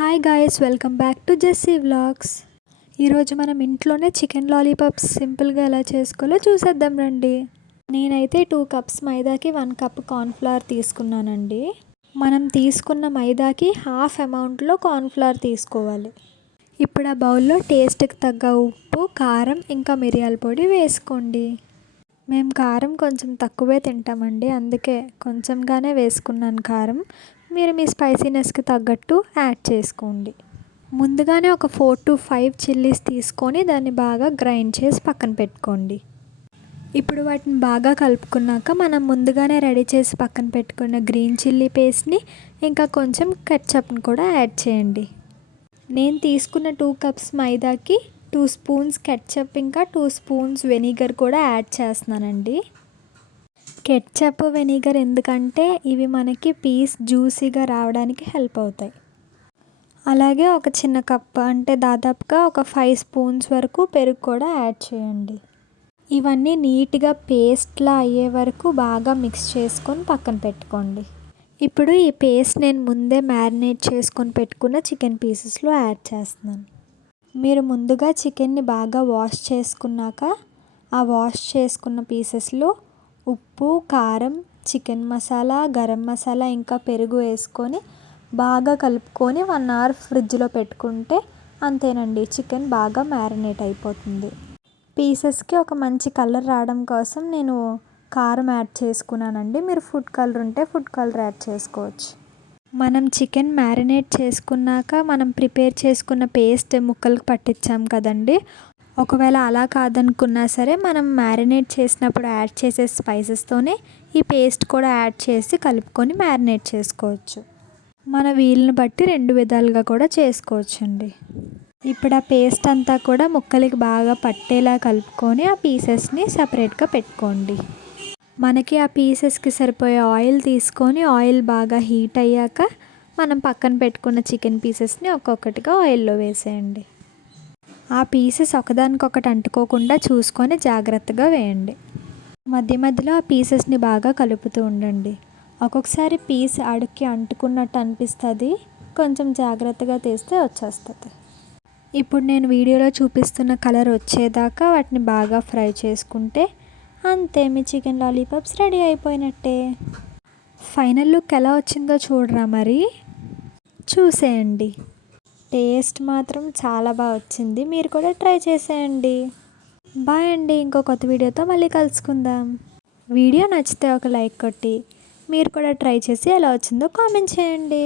Hi guys, welcome back to Jessie vlogs. ఈరోజు మనం ఇంట్లోనే చికెన్ లాలీపాప్స్ సింపుల్గా ఎలా చేసుకోవాలో చూసేద్దాం రండి. నేనైతే 2 కప్స్ మైదాకి 1 కప్ కార్న్ఫ్లవర్ తీసుకున్నానండి. మనం తీసుకున్న మైదాకి హాఫ్ అమౌంట్లో కార్న్ఫ్లవర్ తీసుకోవాలి. ఇప్పుడు ఆ బౌల్లో టేస్ట్కి తగ్గ ఉప్పు, కారం ఇంకా మిరియాల పొడి వేసుకోండి. మేము కారం కొంచెం తక్కువే తింటామండి, అందుకే కొంచెంగానే వేసుకున్నాను కారం. మీరు మీ స్పైసీనెస్కి తగ్గట్టు యాడ్ చేసుకోండి. ముందుగానే ఒక 4 to 5 చిల్లీస్ తీసుకొని దాన్ని బాగా గ్రైండ్ చేసి పక్కన పెట్టుకోండి. ఇప్పుడు వాటిని బాగా కలుపుకున్నాక మనం ముందుగానే రెడీ చేసి పక్కన పెట్టుకున్న గ్రీన్ చిల్లీ పేస్ట్ని ఇంకా కొంచెం కెచప్ని కూడా యాడ్ చేయండి. నేను తీసుకున్న 2 కప్స్ మైదాకి 2 స్పూన్స్ కెచప్ ఇంకా 2 స్పూన్స్ వెనిగర్ కూడా యాడ్ చేస్తున్నానండి. కెచప్, వెనిగర్ ఎందుకంటే ఇవి మనకి పీస్ జ్యూసీగా రావడానికి హెల్ప్ అవుతాయి. అలాగే ఒక చిన్న కప్ అంటే దాదాపుగా ఒక 5 స్పూన్స్ వరకు పెరుగు కూడా యాడ్ చేయండి. ఇవన్నీ నీట్గా పేస్ట్లా అయ్యే వరకు బాగా మిక్స్ చేసుకొని పక్కన పెట్టుకోండి. ఇప్పుడు ఈ పేస్ట్ నేను ముందే మ్యారినేట్ చేసుకొని పెట్టుకున్న చికెన్ పీసెస్లో యాడ్ చేస్తున్నాను. మీరు ముందుగా చికెన్ని బాగా వాష్ చేసుకున్నాక ఆ వాష్ చేసుకున్న పీసెస్లో ఉప్పు, కారం, చికెన్ మసాలా, గరం మసాలా ఇంకా పెరుగు వేసుకొని బాగా కలుపుకొని 1 అవర్ ఫ్రిడ్జ్లో పెట్టుకుంటే అంతేనండి, చికెన్ బాగా మ్యారినేట్ అయిపోతుంది. పీసెస్కి ఒక మంచి కలర్ రావడం కోసం నేను కారం యాడ్ చేసుకున్నానండి. మీరు ఫుడ్ కలర్ ఉంటే ఫుడ్ కలర్ యాడ్ చేసుకోవచ్చు. మనం చికెన్ మ్యారినేట్ చేసుకున్నాక మనం ప్రిపేర్ చేసుకున్న పేస్ట్ ముక్కలకు పట్టించాం కదండి. ఒకవేళ అలా కాదనుకున్నా సరే మనం మ్యారినేట్ చేసినప్పుడు యాడ్ చేసే స్పైసెస్తోనే ఈ పేస్ట్ కూడా యాడ్ చేసి కలుపుకొని మ్యారినేట్ చేసుకోవచ్చు. మన వీలుని బట్టి 2 విధాలుగా కూడా చేసుకోవచ్చండి. ఇప్పుడు ఆ పేస్ట్ అంతా కూడా ముక్కలకి బాగా పట్టేలా కలుపుకొని ఆ పీసెస్ని సపరేట్గా పెట్టుకోండి. మనకి ఆ పీసెస్కి సరిపోయే ఆయిల్ తీసుకొని ఆయిల్ బాగా హీట్ అయ్యాక మనం పక్కన పెట్టుకున్న చికెన్ పీసెస్ని ఒక్కొక్కటిగా ఆయిల్లో వేసేయండి. ఆ పీసెస్ ఒకదానికొకటి అంటుకోకుండా చూసుకొని జాగ్రత్తగా వేయండి. మధ్య మధ్యలో ఆ పీసెస్ని బాగా కలుపుతూ ఉండండి. ఒక్కొక్కసారి పీస్ అడుక్కి అంటుకున్నట్టు అనిపిస్తుంది, కొంచెం జాగ్రత్తగా తీస్తే వచ్చేస్తుంది. ఇప్పుడు నేను వీడియోలో చూపిస్తున్న కలర్ వచ్చేదాకా వాటిని బాగా ఫ్రై చేసుకుంటే అంతే, మీ చికెన్ లాలీపాప్స్ రెడీ అయిపోయినట్టే. ఫైనల్ లుక్ ఎలా వచ్చిందో చూడరా మరి, చూసేయండి. టేస్ట్ మాత్రం చాలా బాగా వచ్చింది, మీరు కూడా ట్రై చేసేయండి. బాయ్ అండి, ఇంకో కొత్త వీడియోతో మళ్ళీ కలుసుకుందాం. వీడియో నచ్చితే ఒక లైక్ కొట్టి మీరు కూడా ట్రై చేసి ఎలా వచ్చిందో కామెంట్ చేయండి.